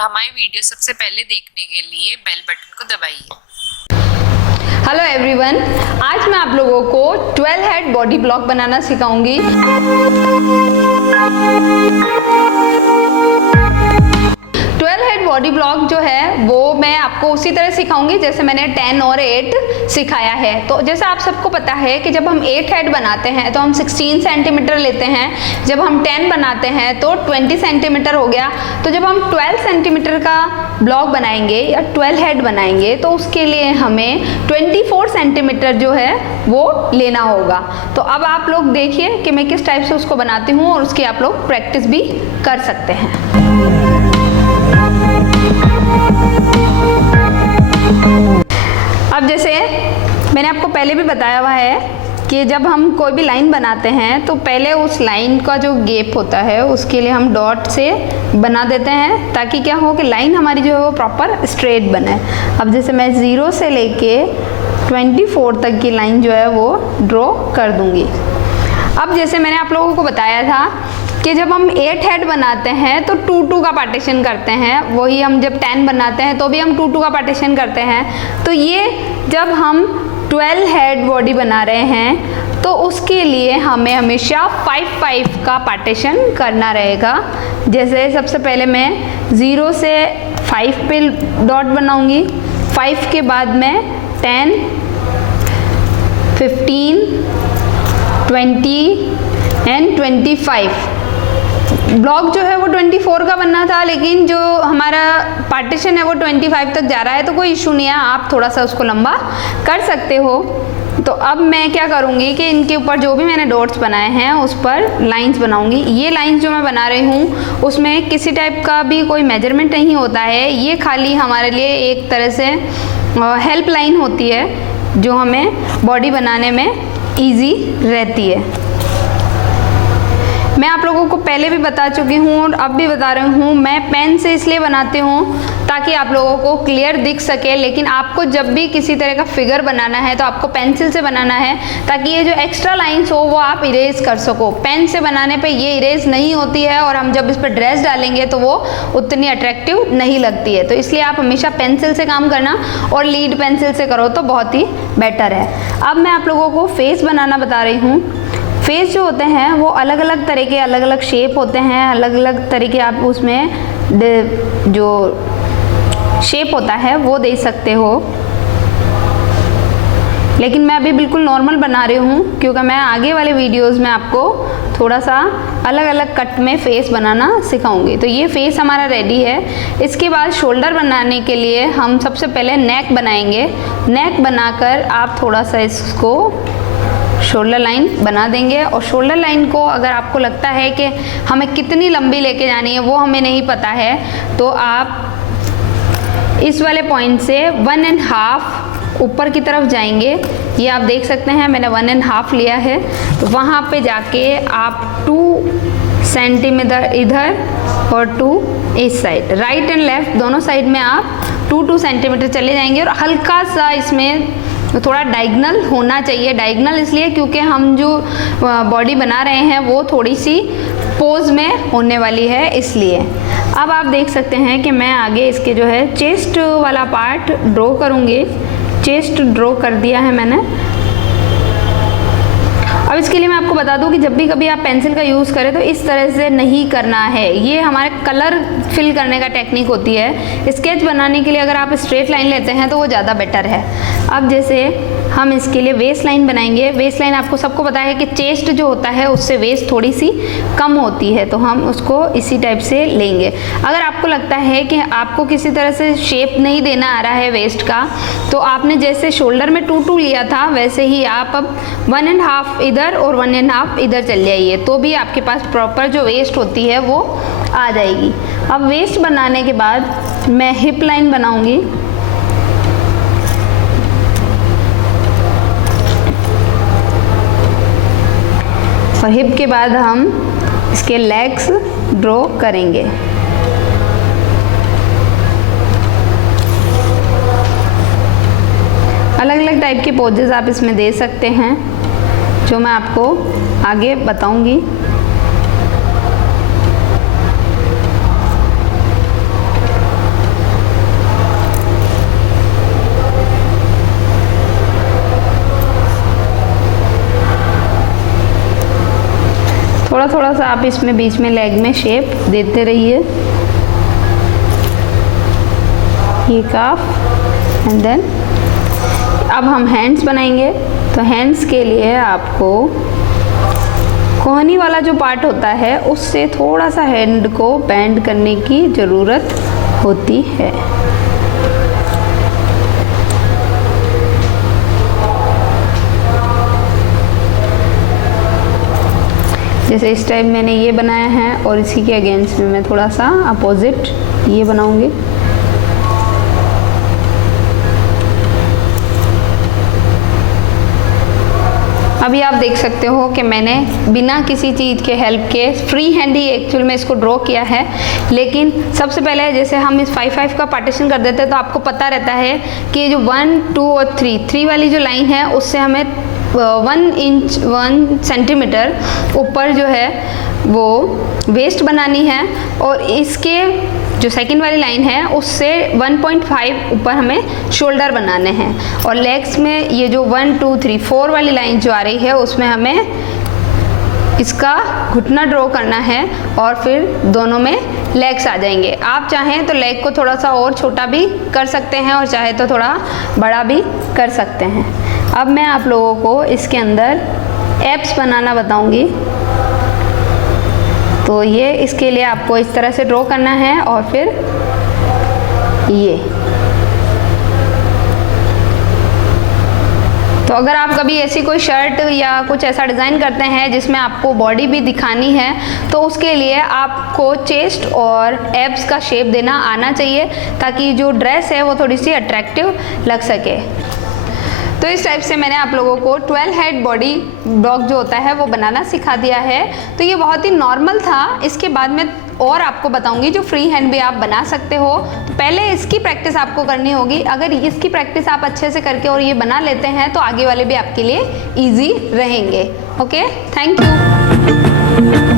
हमारी वीडियो सबसे पहले देखने के लिए बेल बटन को दबाइए। हेलो एवरीवन, आज मैं आप लोगों को 12 हेड बॉडी ब्लॉक बनाना सिखाऊंगी। 12 हेड बॉडी ब्लॉक जो है वो मैं आपको उसी तरह सिखाऊंगी जैसे मैंने 10 और 8 सिखाया है। तो जैसे आप सबको पता है कि जब हम 8 हेड बनाते हैं तो हम 16 सेंटीमीटर लेते हैं, जब हम 10 बनाते हैं तो 20 सेंटीमीटर हो गया। तो जब हम 12 सेंटीमीटर का ब्लॉक बनाएंगे या 12 हेड बनाएंगे तो उसके लिए हमें 24 सेंटीमीटर जो है वो लेना होगा। तो अब आप लोग देखिए कि मैं किस टाइप से उसको बनाती हूँ और उसकी आप लोग प्रैक्टिस भी कर सकते हैं। अब जैसे मैंने आपको पहले भी बताया हुआ है कि जब हम कोई भी लाइन बनाते हैं तो पहले उस लाइन का जो गैप होता है उसके लिए हम डॉट से बना देते हैं ताकि क्या हो कि लाइन हमारी जो है वो प्रॉपर स्ट्रेट बने। अब जैसे मैं 0 से लेके 24 तक की लाइन जो है वो ड्रॉ कर दूंगी। अब जैसे मैंने आप लोगों को बताया था कि जब हम 8 हेड बनाते हैं तो 2-2 का पार्टीशन करते हैं, वही हम जब 10 बनाते हैं तो भी हम 2-2 का पार्टीशन करते हैं। तो ये जब हम 12 हेड बॉडी बना रहे हैं तो उसके लिए हमें हमेशा 5-5 का पार्टीशन करना रहेगा। जैसे सबसे पहले मैं 0 से 5 पे डॉट बनाऊंगी, 5 के बाद मैं 10, 15, 20 एंड 25। ब्लॉक जो है वो 24 का बनना था लेकिन जो हमारा पार्टीशन है वो 25 तक जा रहा है, तो कोई इशू नहीं है, आप थोड़ा सा उसको लंबा कर सकते हो। तो अब मैं क्या करूँगी कि इनके ऊपर जो भी मैंने डॉट्स बनाए हैं उस पर लाइंस बनाऊँगी। ये लाइंस जो मैं बना रही हूँ उसमें किसी टाइप का भी कोई मेजरमेंट नहीं होता है, ये खाली हमारे लिए एक तरह से हेल्प लाइन होती है जो हमें बॉडी बनाने में ईजी रहती है। मैं आप लोगों को पहले भी बता चुकी हूँ और अब भी बता रही हूँ, मैं पेन से इसलिए बनाती हूँ ताकि आप लोगों को क्लियर दिख सके। लेकिन आपको जब भी किसी तरह का फिगर बनाना है तो आपको पेंसिल से बनाना है ताकि ये जो एक्स्ट्रा लाइंस हो वो आप इरेज कर सको। पेन से बनाने पे ये इरेज नहीं होती है और हम जब इस पर ड्रेस डालेंगे तो वो उतनी अट्रैक्टिव नहीं लगती है। तो इसलिए आप हमेशा पेंसिल से काम करना और लीड पेंसिल से करो तो बहुत ही बेटर है। अब मैं आप लोगों को फेस बनाना बता रही हूँ। फेस जो होते हैं वो अलग अलग तरह के अलग अलग शेप होते हैं, अलग अलग तरीके आप उसमें जो शेप होता है वो दे सकते हो। लेकिन मैं अभी बिल्कुल नॉर्मल बना रही हूँ क्योंकि मैं आगे वाले वीडियोस में आपको थोड़ा सा अलग अलग कट में फेस बनाना सिखाऊंगी। तो ये फेस हमारा रेडी है। इसके बाद शोल्डर बनाने के लिए हम सबसे पहले नेक बनाएंगे। नेक बनाकर आप थोड़ा सा इसको शोल्डर लाइन बना देंगे और शोल्डर लाइन को अगर आपको लगता है कि हमें कितनी लंबी लेके जानी है वो हमें नहीं पता है तो आप इस वाले पॉइंट से 1.5 ऊपर की तरफ जाएंगे। ये आप देख सकते हैं मैंने 1.5 लिया है। तो वहाँ पे जाके आप 2 सेंटीमीटर इधर और 2 इस साइड, राइट एंड लेफ्ट दोनों साइड में आप 2-2 सेंटीमीटर चले जाएंगे और हल्का सा इसमें थोड़ा डायगनल होना चाहिए। डायगनल इसलिए क्योंकि हम जो बॉडी बना रहे हैं वो थोड़ी सी पोज में होने वाली है, इसलिए। अब आप देख सकते हैं कि मैं आगे इसके जो है चेस्ट वाला पार्ट ड्रॉ करूँगी। चेस्ट ड्रॉ कर दिया है मैंने। अब इसके लिए मैं आपको बता दूं कि जब भी कभी आप पेंसिल का यूज़ करें तो इस तरह से नहीं करना है। ये हमारे कलर फिल करने का टेक्निक होती है। स्केच बनाने के लिए अगर आप स्ट्रेट लाइन लेते हैं तो वो ज़्यादा बेटर है। अब जैसे हम इसके लिए वेस्ट लाइन बनाएंगे। वेस्ट लाइन आपको सबको पता है कि चेस्ट जो होता है उससे वेस्ट थोड़ी सी कम होती है, तो हम उसको इसी टाइप से लेंगे। अगर आपको लगता है कि आपको किसी तरह से शेप नहीं देना आ रहा है वेस्ट का, तो आपने जैसे शोल्डर में 2-2 लिया था वैसे ही आप अब 1.5 इधर और 1.5 इधर चल जाइए, तो भी आपके पास प्रॉपर जो वेस्ट होती है वो आ जाएगी। अब वेस्ट बनाने के बाद मैं हिप लाइन बनाऊंगी। और हिप के बाद हम इसके लेग्स ड्रॉ करेंगे। अलग अलग टाइप के पोजेस आप इसमें दे सकते हैं जो मैं आपको आगे बताऊंगी। थोड़ा सा आप इसमें बीच में लेग में शेप देते रहिए, ये काफ एंड देन अब हम हैंड्स बनाएंगे। तो हैंड्स के लिए आपको कोहनी वाला जो पार्ट होता है उससे थोड़ा सा हैंड को बेंड करने की ज़रूरत होती है। जैसे इस टाइप मैंने ये बनाया है और इसी के अगेंस्ट में मैं थोड़ा सा अपोजिट ये बनाऊंगी। अभी आप देख सकते हो कि मैंने बिना किसी चीज़ के हेल्प के फ्री हैंड ही एक्चुअल में इसको ड्रॉ किया है। लेकिन सबसे पहले जैसे हम इस 5-5 का पार्टीशन कर देते हैं तो आपको पता रहता है कि जो 1, 2 और 3 वाली जो लाइन है उससे हमें 1 इंच 1 सेंटीमीटर ऊपर जो है वो वेस्ट बनानी है और इसके जो सेकंड वाली लाइन है उससे 1.5 ऊपर हमें शोल्डर बनाने हैं। और लेग्स में ये जो 1, 2, 3, 4 वाली लाइन जो आ रही है उसमें हमें इसका घुटना ड्रॉ करना है और फिर दोनों में लेग्स आ जाएंगे। आप चाहें तो लेग को थोड़ा सा और छोटा भी कर सकते हैं और चाहे तो थोड़ा बड़ा भी कर सकते हैं। अब मैं आप लोगों को इसके अंदर एब्स बनाना बताऊंगी। तो ये इसके लिए आपको इस तरह से ड्रॉ करना है और फिर ये। तो अगर आप कभी ऐसी कोई शर्ट या कुछ ऐसा डिज़ाइन करते हैं जिसमें आपको बॉडी भी दिखानी है तो उसके लिए आपको चेस्ट और एब्स का शेप देना आना चाहिए ताकि जो ड्रेस है वो थोड़ी सी अट्रैक्टिव लग सके। तो इस टाइप से मैंने आप लोगों को 12 हेड बॉडी ब्लॉक जो होता है वो बनाना सिखा दिया है। तो ये बहुत ही नॉर्मल था। इसके बाद में और आपको बताऊंगी जो फ्री हैंड भी आप बना सकते हो। तो पहले इसकी प्रैक्टिस आपको करनी होगी। अगर इसकी प्रैक्टिस आप अच्छे से करके और ये बना लेते हैं तो आगे वाले भी आपके लिए ईजी रहेंगे। Okay, thank you.